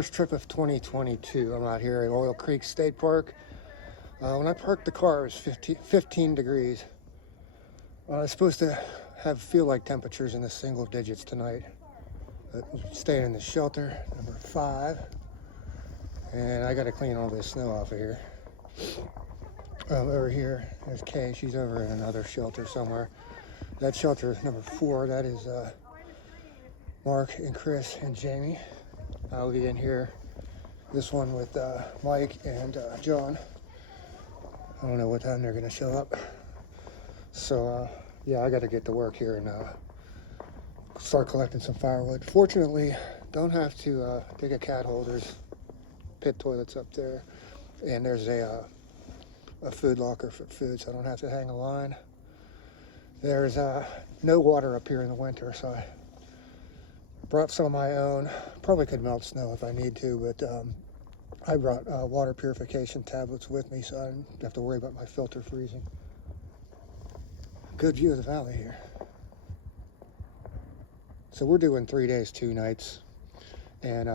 first trip of 2022. I'm out here at Oil Creek State Park. When I parked the car, it was 15 degrees. It's supposed to feel like temperatures in the single digits tonight. Staying in the shelter, number 5. And I got to clean all this snow off of here. Over here, there's Kay. She's over in another shelter somewhere. That shelter is number 4. That is Mark and Chris and Jamie. I'll be in here. This one with Mike and John. I don't know what time they're going to show up. So, yeah, I got to get to work here and start collecting some firewood. Fortunately, don't have to dig a cat hole. There's pit toilets up there. And there's a food locker for food, so I don't have to hang a line. There's no water up here in the winter, so I brought some of my own. Probably could melt snow if I need to, but I brought water purification tablets with me, so I don't have to worry about my filter freezing. Good view of the valley here. So we're doing 3 days, 2 nights, and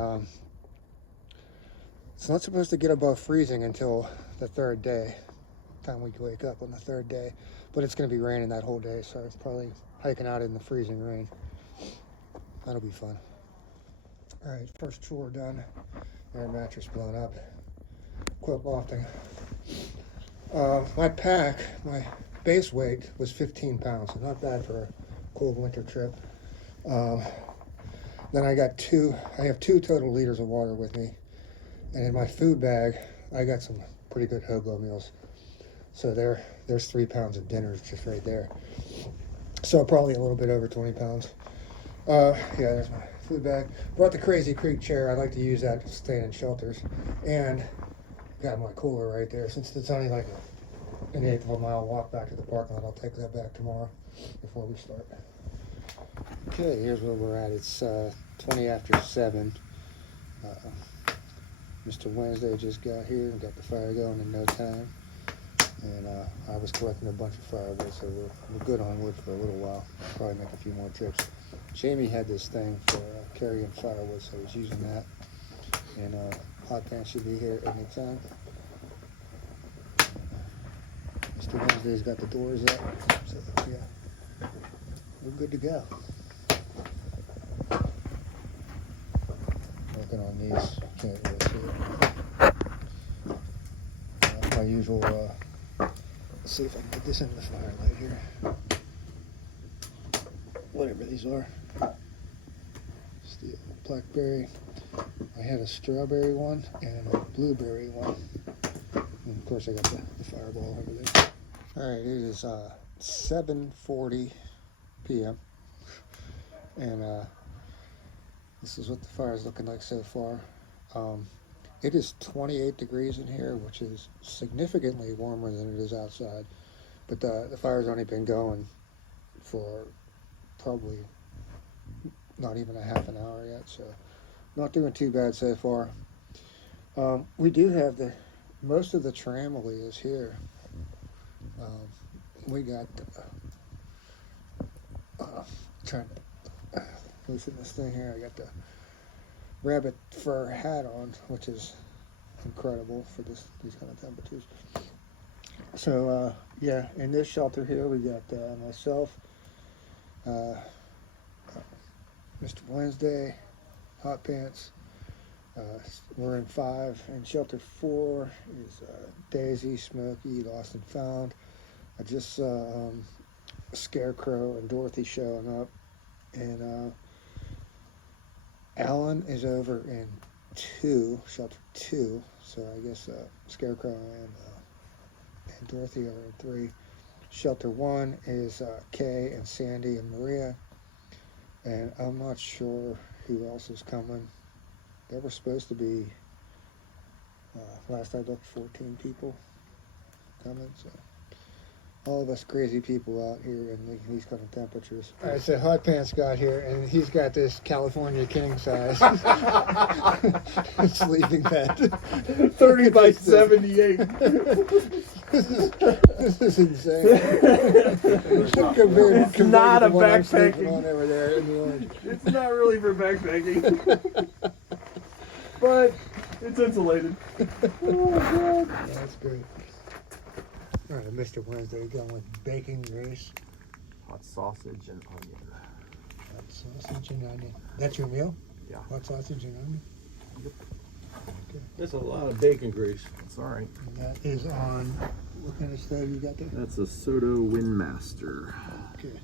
it's not supposed to get above freezing until the 3rd day, time we wake up on the 3rd day, but it's going to be raining that whole day, so it's probably hiking out in the freezing rain. That'll be fun. All right, first chore done. Air mattress blown up. Quilt lofting. My pack, my base weight was 15 pounds, so not bad for a cold winter trip. Then I have 2 total liters of water with me. And in my food bag, I got some pretty good hobo meals. So there's 3 pounds of dinners just right there. So probably a little bit over 20 pounds. Yeah, there's my food bag. Brought the Crazy Creek chair. I like to use that to stay in shelters. And got my cooler right there. Since it's only like an 1/8 of a mile walk back to the parking lot, I'll take that back tomorrow before we start. Okay, here's where we're at. It's 20 after 7. Mr. Wednesday just got here and got the fire going in no time. And I was collecting a bunch of firewood, so we're good on wood for a little while. Probably make a few more trips. Jamie had this thing for carrying firewood, so he's using that. And hot pants should be here anytime. Mr. Wednesday's got the doors up, so yeah, we're good to go. Working on these, can't really see it. My usual, let's see if I can get this in the firelight here. Whatever these are. Steel blackberry. I had a strawberry one and a blueberry one. And of course I got the fireball over there. Alright, it is 7:40 p.m. And this is what the fire is looking like so far. It is 28 degrees in here, which is significantly warmer than it is outside. But the fire's only been going for probably not even a half an hour yet, so not doing too bad so far. We do have most of the tramily is here. We got trying to loosen this thing here. I got the rabbit fur hat on, which is incredible for these kind of temperatures. So yeah, in this shelter here we got myself, Mr. Wednesday, hot pants. We're in 5, and shelter 4 is Daisy, Smokey, Lost and Found. I just saw Scarecrow and Dorothy showing up, and Alan is over in 2, shelter 2. So I guess Scarecrow and Dorothy are in 3. Shelter 1 is Kay and Sandy and Maria, and I'm not sure who else is coming. There were supposed to be, last I looked, 14 people coming, so all of us crazy people out here in these kind of temperatures. All right, so Hot Pants got here, and he's got this California king size sleeping bed. 30 by 78. This is insane. It's not a backpacking. On over there in the orange. It's not really for backpacking. but it's insulated. Oh, God. That's good. All right, Mr. Wednesday going with bacon grease, Hot sausage and onion. hot sausage and onion. That's your meal? Yeah. Hot sausage and onion? That's a lot of bacon grease. That's all right. And that is on, what kind of stove you got there? That's a Soto Windmaster. Okay.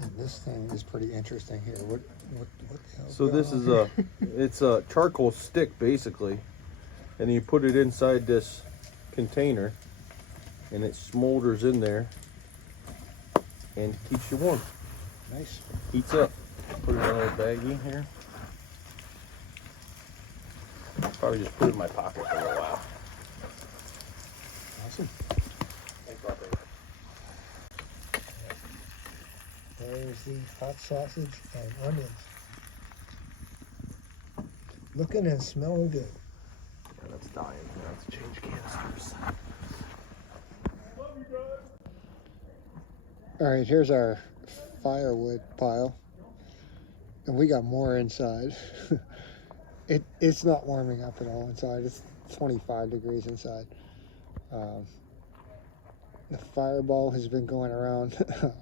And this thing is pretty interesting here. What the hell's So going this on is here? it's a charcoal stick basically, and you put it inside this container, and it smolders in there, and keeps you warm. Nice. Heats up. Put it in a little baggie here. Probably just put it in my pocket for a little while. Awesome. There's the hot sausage and onions. Looking and smelling good. Yeah, that's dying. Yeah, that's change canisters. All right, here's our firewood pile. And we got more inside. It's not warming up at all inside. It's 25 degrees inside. The Fireball has been going around.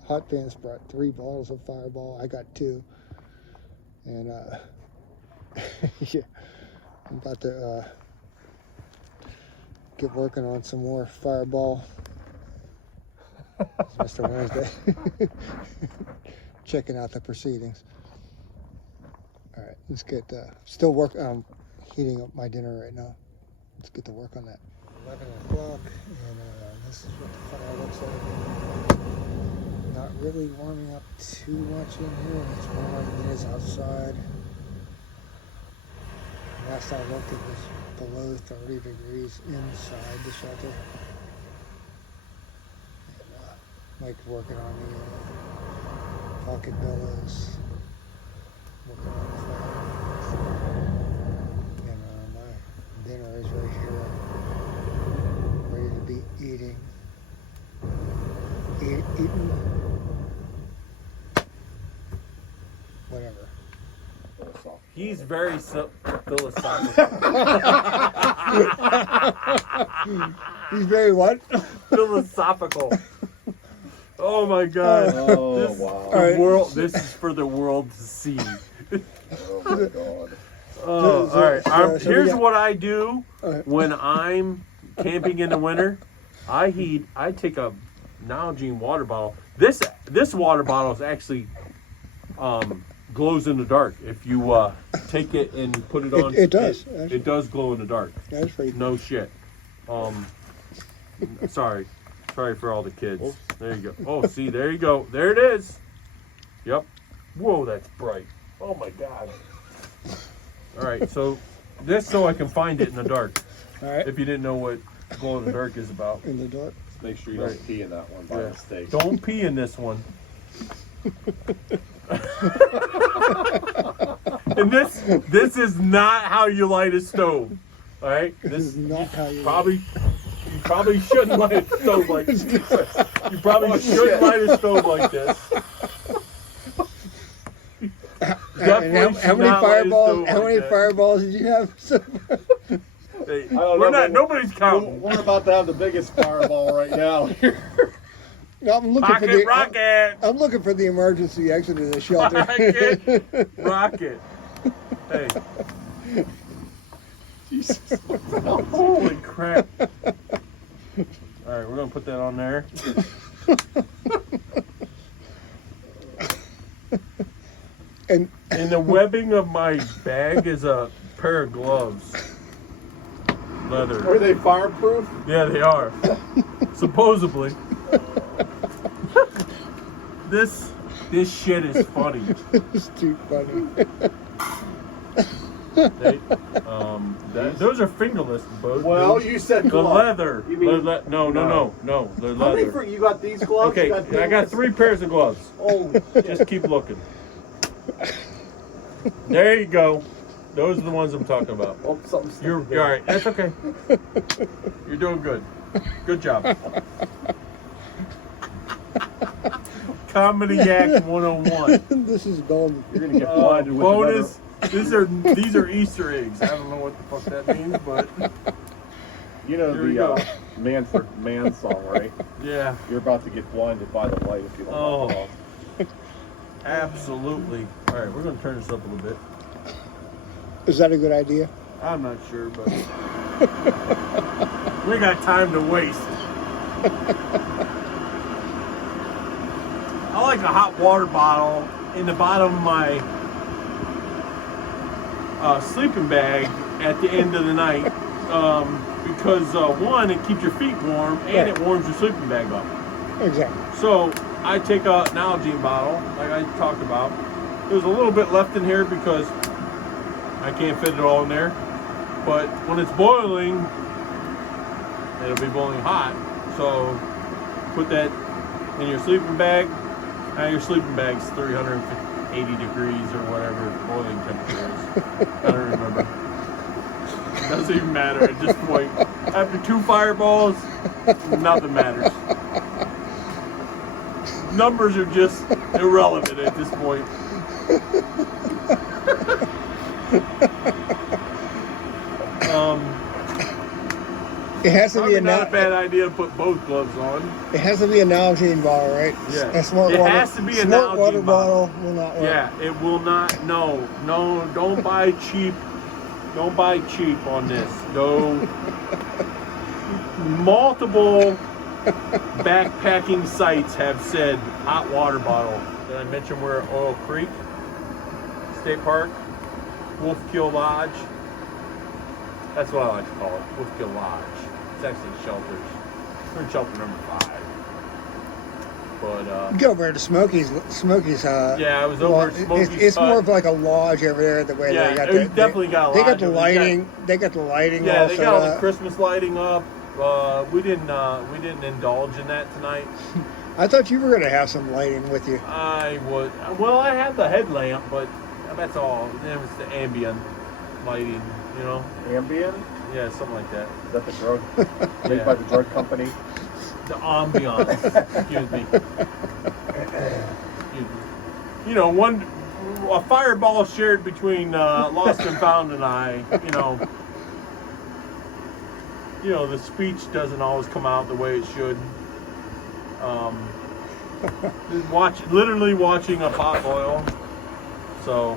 Hot Pants brought 3 bottles of Fireball. I got 2. And yeah, I'm about to get working on some more Fireball. It's Mr. Wednesday. Checking out the proceedings. All right, let's get still heating up my dinner right now. Let's get to work on that. 11 o'clock, and this is what the fire looks like. Not really warming up too much in here. It's warmer than it is outside. Last I looked, it was below 30 degrees inside the shelter. And, Mike's working on the pocket billows. Working on the fire. And my dinner is right here. Ready to be eating. Eating. Whatever. He's very philosophical. He's very what? Philosophical. Oh my God! Oh, wow. The world. This is for the world to see. Oh, my God. Oh, all right. so Here's what I do right. when I'm camping in the winter. I take a Nalgene water bottle. This water bottle is actually glows in the dark. If you take it and put it on, It does. It does glow in the dark. That's pretty. No shit. Sorry for all the kids. There you go. Oh, see, there you go. There it is. Yep. Whoa, that's bright. Oh my God. All right, so I can find it in the dark. All right. If you didn't know what glow in the dark is about. In the dark. Make sure you don't pee in that one by mistake. Don't pee in this one. And this is not how you light a stove. All right? This is not how you. You probably shouldn't light a stove like this. You probably shouldn't light a stove like this. And how many fireballs? How many fireballs did you have? Hey, don't know, nobody's counting. We're about to have the biggest fireball right now here. I'm looking for the Rocket! I'm looking for the emergency exit of the shelter. Rocket! Hey. Jesus. Holy crap. Alright, we're gonna put that on there. And In the webbing of my bag is a pair of gloves. Leather. Are they fireproof? Yeah, they are. Supposedly. This shit is funny. it's too funny. Those are fingerless, both. Well, you said the glove. leather. You mean- No, they're How many leather. you got these gloves? Okay, You I got these? 3 pairs of gloves. Oh, Just keep looking. There you go. Those are the ones I'm talking about. oh, something's You're all right. That's okay. You're doing good. Good job. Comedy Yak 101. This is golden. You're gonna get blinded with Bonus. These are Easter eggs. I don't know what the fuck that means, but you know here we go. the Manford Man song, right? Yeah. You're about to get blinded by the light if you don't knock it Oh, off. absolutely. All right, we're gonna turn this up a little bit. Is that a good idea? I'm not sure, but we got time to waste. I like a hot water bottle in the bottom of my sleeping bag at the end of the night because one, it keeps your feet warm and it warms your sleeping bag up. Exactly. So I take an Nalgene bottle, like I talked about. There's a little bit left in here because I can't fit it all in there. But when it's boiling, it'll be boiling hot. So put that in your sleeping bag. Now your sleeping bag's 380 degrees or whatever boiling temperature is. I don't remember. It doesn't even matter at this point. After 2 fireballs, nothing matters. Numbers are just irrelevant at this point. It has to be Not a bad idea to put both gloves on. It has to be a Nalgene bottle, right? Yeah. A smart It water, has to be a smart Nalgene water bottle. bottle will not work. Yeah, it will not. No, don't buy cheap. Don't buy cheap on this. Go. Multiple backpacking sites have said hot water bottle. Did I mention we're at Oil Creek State Park, Wolfkill Lodge? That's what I like to call it, Wolfkill Lodge. It's actually shelters. We're in shelter number 5. But Go over to Smokey's. yeah, I was over at Smokey's. It's more of like a lodge over there. The way Yeah, they got you definitely got a They got lodge the over there. lighting. They got the lighting. Yeah, all they set got all the up. Christmas lighting up. We didn't indulge in that tonight. I thought you were going to have some lighting with you. I had the headlamp, but that's all. It was the ambient lighting, you know. Ambien? Yeah, something like that. Is that the drug made Yeah. by the drug company? The ambiance. Excuse me. You know, a fireball shared between Lost and Found and I. You know, the speech doesn't always come out the way it should. Literally watching a pot boil. So,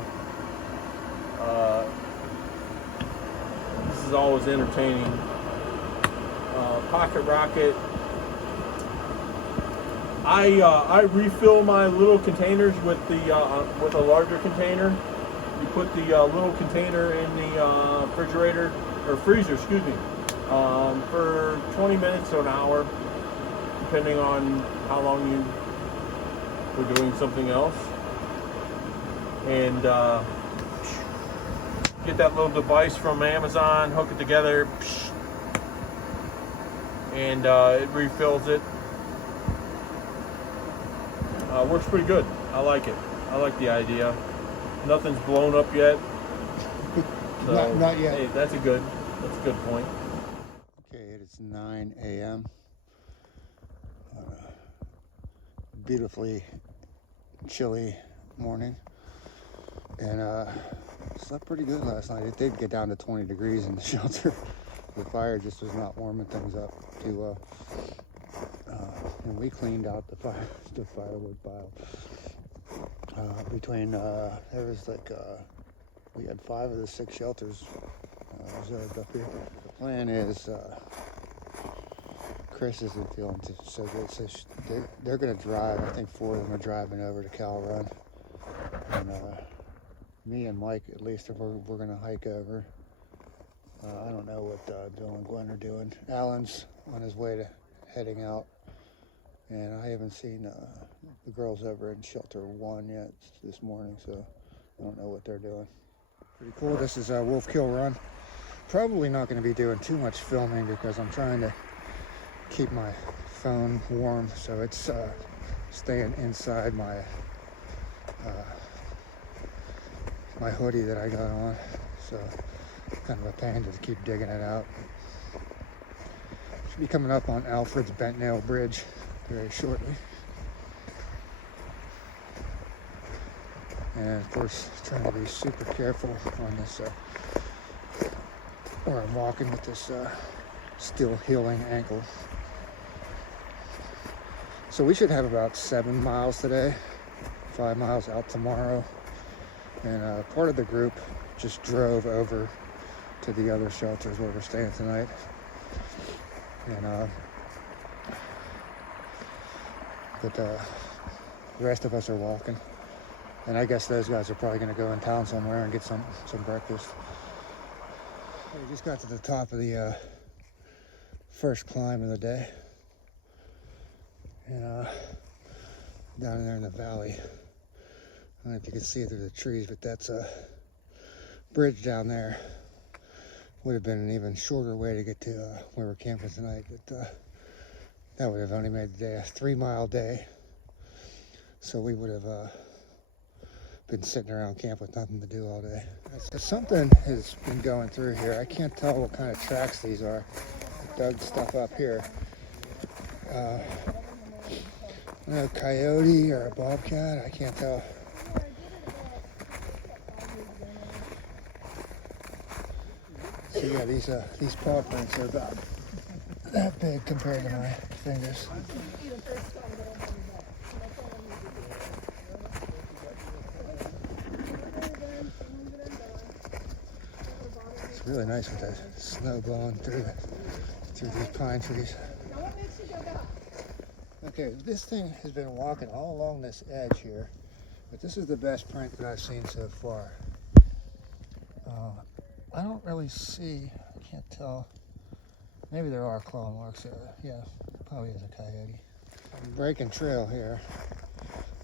this is always entertaining. Pocket Rocket. I refill my little containers with a larger container. You put the little container in the refrigerator or freezer, excuse me, for 20 minutes to an hour, depending on how long you were doing something else. And get that little device from Amazon, hook it together, and it refills it. Works pretty good. I like it. I like the idea. Nothing's blown up yet. So, Not yet. Hey, that's a good point. Okay, it's 9 a.m. Beautifully chilly morning, and slept pretty good last night. It did get down to 20 degrees in the shelter. The fire just was not warming things up too well. And we cleaned out the firewood pile. There was we had 5 of the 6 shelters reserved up here. The plan is Chris isn't feeling so good, so they're going to drive. I think 4 of them are driving over to Cal Run, and me and Mike, at least, we're going to hike over. I don't know what Bill and Gwen are doing. Alan's on his way to heading out, and I haven't seen the girls over in Shelter 1 yet this morning, so I don't know what they're doing. Pretty cool. This is Wolfkill Run. Probably not going to be doing too much filming because I'm trying to keep my phone warm, so it's staying inside my my hoodie that I got on, so kind of a pain to keep digging it out. Should be coming up on Alfred's Bent Nail Bridge very shortly. And of course, trying to be super careful on this, where I'm walking with this still healing ankle. So we should have about 7 miles today, 5 miles out tomorrow. And part of the group just drove over to the other shelters where we're staying tonight. And but the rest of us are walking. And I guess those guys are probably going to go in town somewhere and get some breakfast. We just got to the top of the first climb of the day. And down there in the valley, I don't know if you can see it through the trees, but that's a bridge down there. Would have been an even shorter way to get to where we're camping tonight, but that would have only made the day a 3-mile day. So we would have been sitting around camp with nothing to do all day. Something has been going through here. I can't tell what kind of tracks these are. I dug stuff up here. I don't know, coyote or a bobcat, I can't tell. So yeah, these paw prints are about that big compared to my fingers. It's really nice with that snow blowing through these pine trees. Okay, this thing has been walking all along this edge here, but this is the best print that I've seen so far. I don't really see, I can't tell, maybe there are claw marks there. Yeah, probably is a coyote. I'm breaking trail here,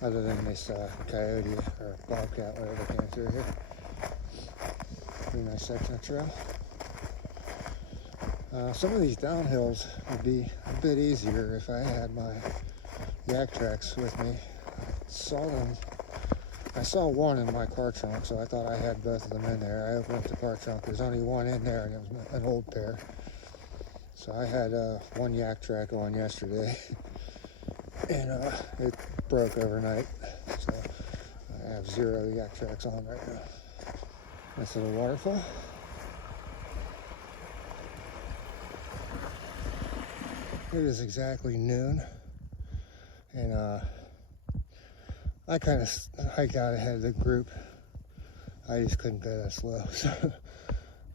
other than this coyote or bobcat, whatever came through here. Pretty nice section of trail. Some of these downhills would be a bit easier if I had my yak tracks with me. I saw one in my car trunk, so I thought I had both of them in there. I opened up the car trunk, there's only one in there, and it was an old pair. So I had one yak track on yesterday, and it broke overnight. So I have 0 yak tracks on right now. Nice little waterfall. It is exactly noon, and I kind of hiked out ahead of the group. I just couldn't go that slow, so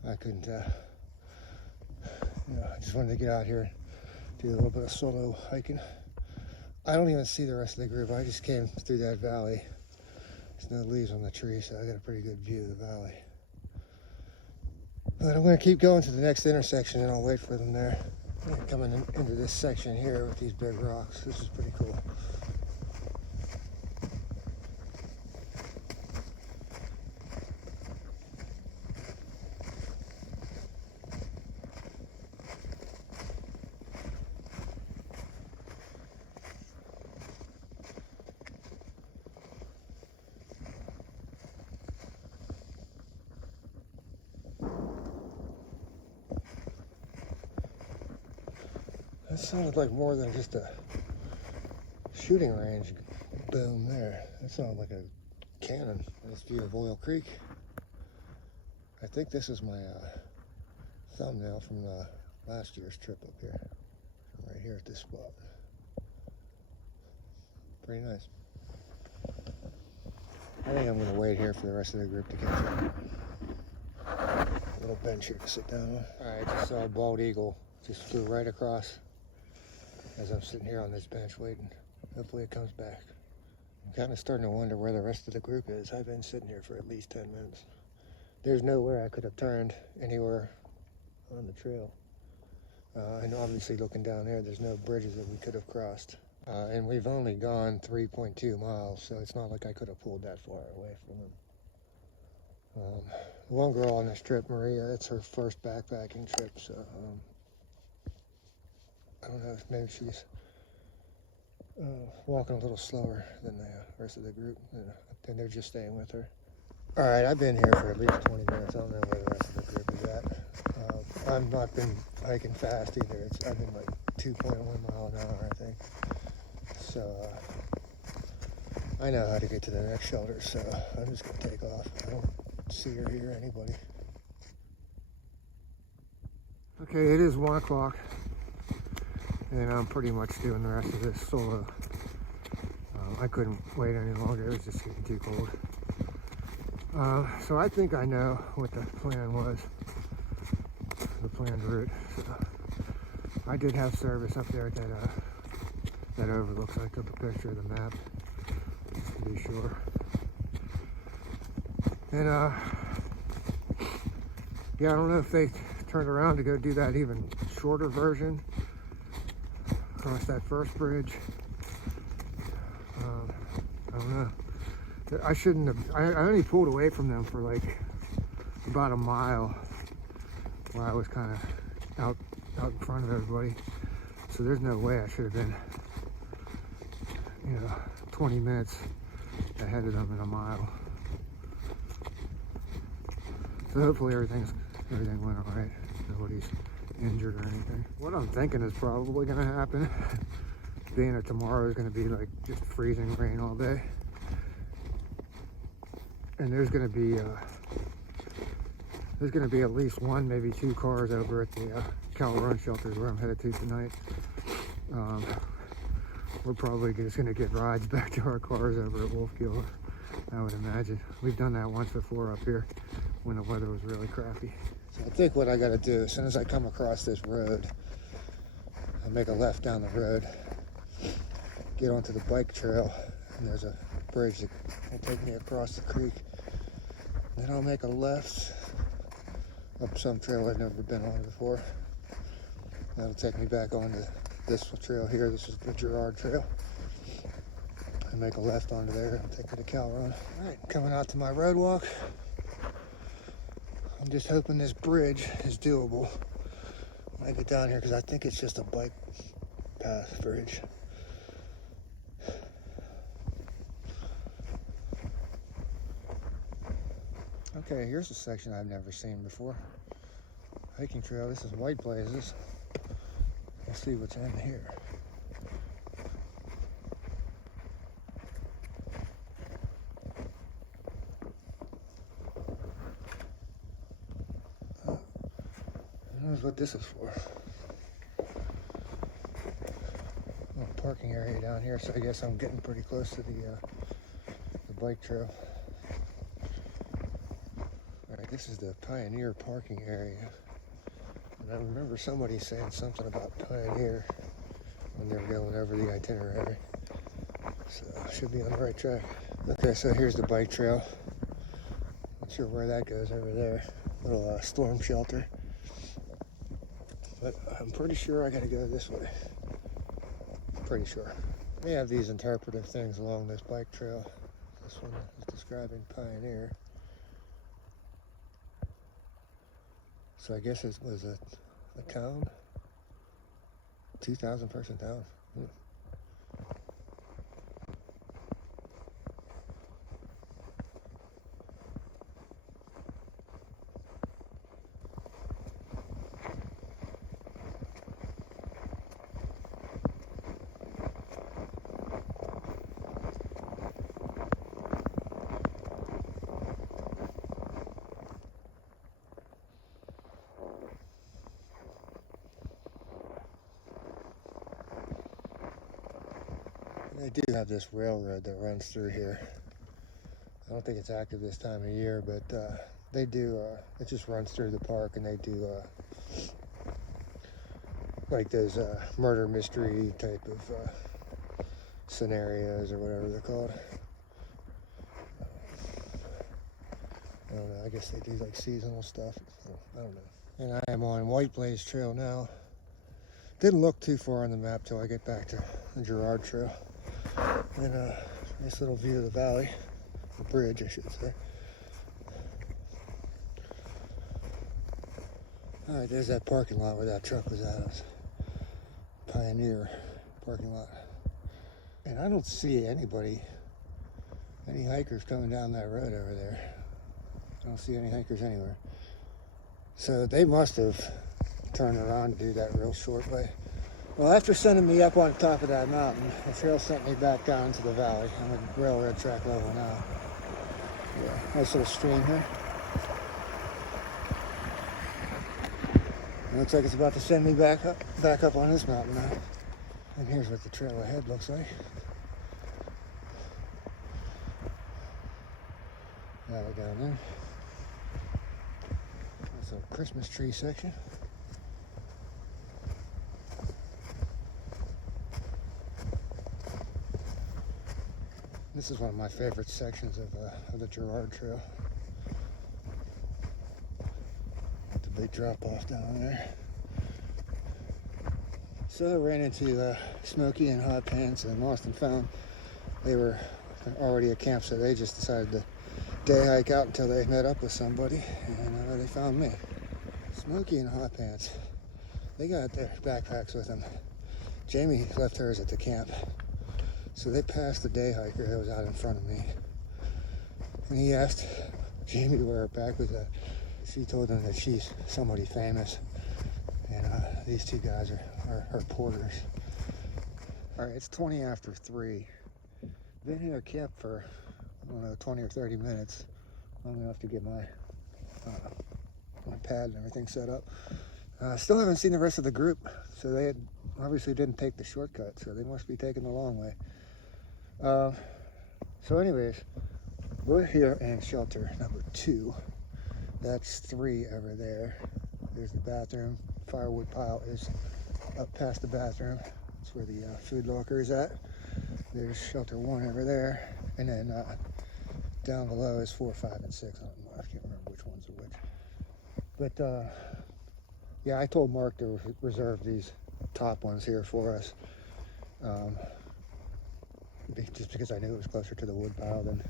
I couldn't, I just wanted to get out here, do a little bit of solo hiking. I don't even see the rest of the group. I just came through that valley. There's no leaves on the trees, so I got a pretty good view of the valley. But I'm going to keep going to the next intersection, and I'll wait for them there. Coming into this section here with these big rocks. This is pretty cool. That sounded like more than just a shooting range boom there. That sounded like a cannon. Nice view of Oil Creek. I think this is my thumbnail from last year's trip up here. Right here at this spot. Pretty nice. I think I'm going to wait here for the rest of the group to catch up. A little bench here to sit down on. Alright, just saw a bald eagle. Just flew right across as I'm sitting here on this bench waiting. Hopefully it comes back. I'm kind of starting to wonder where the rest of the group is. I've been sitting here for at least 10 minutes. There's nowhere I could have turned anywhere on the trail. And obviously looking down there, there's no bridges that we could have crossed. And we've only gone 3.2 miles, so it's not like I could have pulled that far away from them. One girl on this trip, Maria, it's her first backpacking trip, so I don't know if maybe she's walking a little slower than the rest of the group, and they're just staying with her. All right, I've been here for at least 20 minutes. I don't know where the rest of the group is at. I've not been hiking fast either. I've been like 2.1 mile an hour, I think. So I know how to get to the next shelter, so I'm just gonna take off. I don't see or hear anybody. Okay, it is 1 o'clock, and I'm pretty much doing the rest of this solo. I couldn't wait any longer. It was just getting too cold. So I think I know what the plan was, the planned route. So I did have service up there at that overlook, so I took a picture of the map just to be sure. And yeah, I don't know if they turned around to go do that even shorter version across that first bridge. I don't know. I shouldn't have. I only pulled away from them for like about a mile while I was kind of out in front of everybody. So there's no way I should have been, 20 minutes ahead of them in a mile. So hopefully everything went all right. Nobody's injured or anything. What I'm thinking is probably going to happen, being that tomorrow is going to be like just freezing rain all day, and there's going to be at least one, maybe two cars over at the Cal Run shelters where I'm headed to tonight. We're probably just going to get rides back to our cars over at Wolfkill, I would imagine. We've done that once before up here when the weather was really crappy. So I think what I got to do, as soon as I come across this road, I'll make a left down the road, get onto the bike trail, and there's a bridge that will take me across the creek. Then I'll make a left up some trail I've never been on before. That'll take me back onto this trail here. This is the Girard Trail. I make a left onto there and take me to Cal Run. All right, coming out to my road walk. I'm just hoping this bridge is doable when I get down here, because I think it's just a bike path bridge. Okay, here's a section I've never seen before. Hiking trail. This is White Blazes. Let's see what's in here. Who knows what this is for? Little parking area down here, so I guess I'm getting pretty close to the bike trail. Alright, this is the Pioneer parking area. And I remember somebody saying something about Pioneer when they were going over the itinerary. So I should be on the right track. Okay, so here's the bike trail. Not sure where that goes over there. Little storm shelter. But I'm pretty sure I gotta go this way. Pretty sure. They have these interpretive things along this bike trail. This one is describing Pioneer. So I guess it was a town, 2,000 person town. They do have this railroad that runs through here. I don't think it's active this time of year, but they do, it just runs through the park, and they do like those murder mystery type of scenarios or whatever they're called. I don't know, I guess they do like seasonal stuff. I don't know. And I am on White Blaze Trail now. Didn't look too far on the map till I get back to the Girard Trail. And a nice little view of the valley, the bridge, I should say. All right, there's that parking lot where that truck was at. It was Pioneer parking lot. And I don't see any hikers coming down that road over there. I don't see any hikers anywhere. So they must have turned around to do that real short way. Well, after sending me up on top of that mountain, the trail sent me back down to the valley. I'm at railroad track level now. Yeah, nice little stream here. It looks like it's about to send me back up on this mountain now. And here's what the trail ahead looks like. Valley down there. That's a Christmas tree section. This is one of my favorite sections of the Girard Trail. The big drop off down there. So I ran into Smokey and Hot Pants and Lost and Found. They were already at camp, so they just decided to day hike out until they met up with somebody, and they found me. Smokey and Hot Pants, they got their backpacks with them. Jamie left hers at the camp. So they passed the day hiker that was out in front of me. And he asked Jamie where her pack was at. She told him that she's somebody famous. And these two guys are her porters. All right, it's 20 after 3. Been here at camp for, I don't know, 20 or 30 minutes. Long enough to get my pad and everything set up. Still haven't seen the rest of the group. So they obviously didn't take the shortcut. So they must be taking the long way. So anyways, we're here in shelter number 2. That's 3 over there. There's the bathroom. Firewood pile is up past the bathroom. That's where the food locker is at. There's shelter 1 over there. And then down below is 4, 5, and 6. I can't remember which ones are which. But yeah, I told Mark to reserve these top ones here for us. Just because I knew it was closer to the wood pile than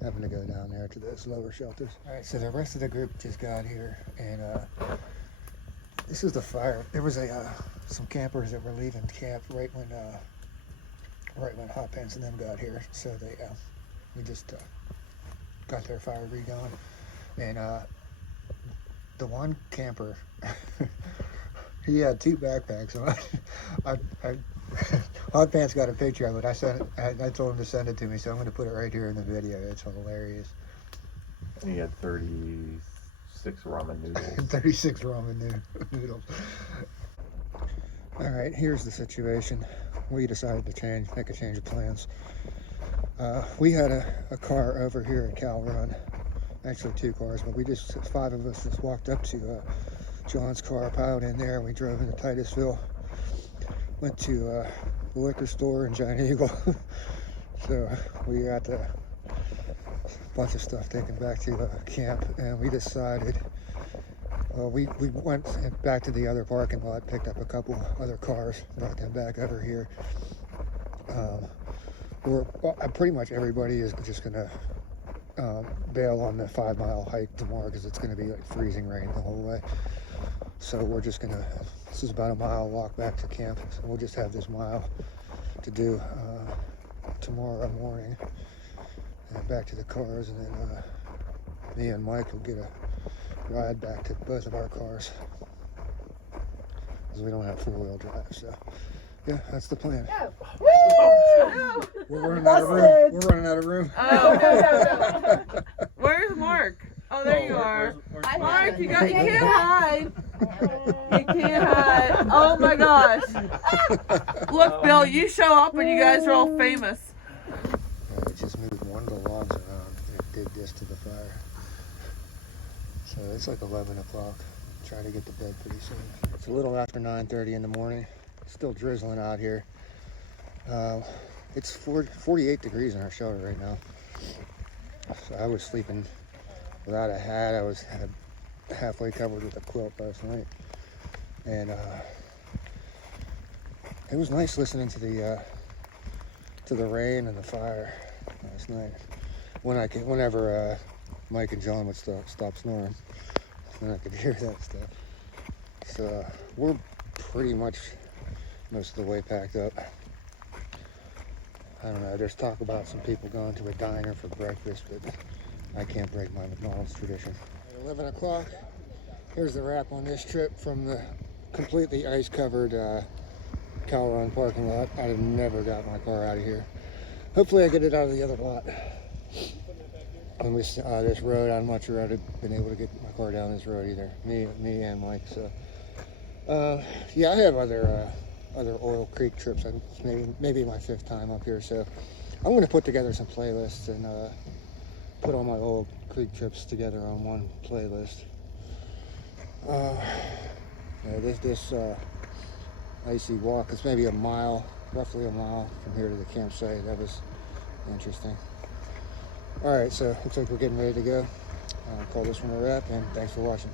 having to go down there to those lower shelters. All right, so the rest of the group just got here, and this is the fire. There was some campers that were leaving camp right when Hot Pants and them got here, so we just got their fire re-going, and the one camper, he had 2 backpacks on. Hot Pants got a picture of it. I told him to send it to me, so I'm going to put it right here in the video. It's hilarious. And he had 36 ramen noodles. 36 ramen noodles. All right, here's the situation. We decided to make a change of plans. We had a car over here at Cal Run. Actually 2 cars, but 5 of us just walked up to John's car, piled in there, and we drove into Titusville. Went to the liquor store in Giant Eagle. So we got a bunch of stuff taken back to camp, and we decided, we went back to the other parking lot, picked up a couple other cars, brought them back over here. Pretty much everybody is just gonna bail on the 5-mile hike tomorrow because it's gonna be like freezing rain the whole way. So we're just gonna, this is about a mile walk back to camp, so we'll just have this mile to do tomorrow morning, and back to the cars, and then me and Mike will get a ride back to both of our cars, because we don't have 4-wheel drive, so yeah, that's the plan. Woo! We're running out of room. We're running out of room. Oh, no. Where's Mark? Oh, there you are. Where's Mark, you can't hide. You can't hide. Oh my gosh. Look, Bill, you show up and you guys are all famous. We just moved one of the logs around and did this to the fire. So it's like 11 o'clock. Trying to get to bed pretty soon. It's a little after 9:30 in the morning. It's still drizzling out here. It's 48 degrees in our shelter right now. So I was sleeping without a hat. I was halfway covered with a quilt last night, and it was nice listening to the rain and the fire last night. Whenever Mike and John would stop snoring, then I could hear that stuff. So we're pretty much most of the way packed up. I don't know, there's talk about some people going to a diner for breakfast, but I can't break my McDonald's tradition. At 11 o'clock, here's the wrap on this trip from the completely ice-covered Cow Run parking lot, I'd have never got my car out of here. Hopefully I get it out of the other lot. On this road, I'm not sure I'd have been able to get my car down this road either. Me and Mike. So, yeah, I have other Oil Creek trips. Maybe my 5th time up here. So, I'm going to put together some playlists and put all my Oil Creek trips together on one playlist. Yeah, this icy walk. It's maybe roughly a mile from here to the campsite. That was interesting. All right, so looks like we're getting ready to go. I'll call this one a wrap, and thanks for watching.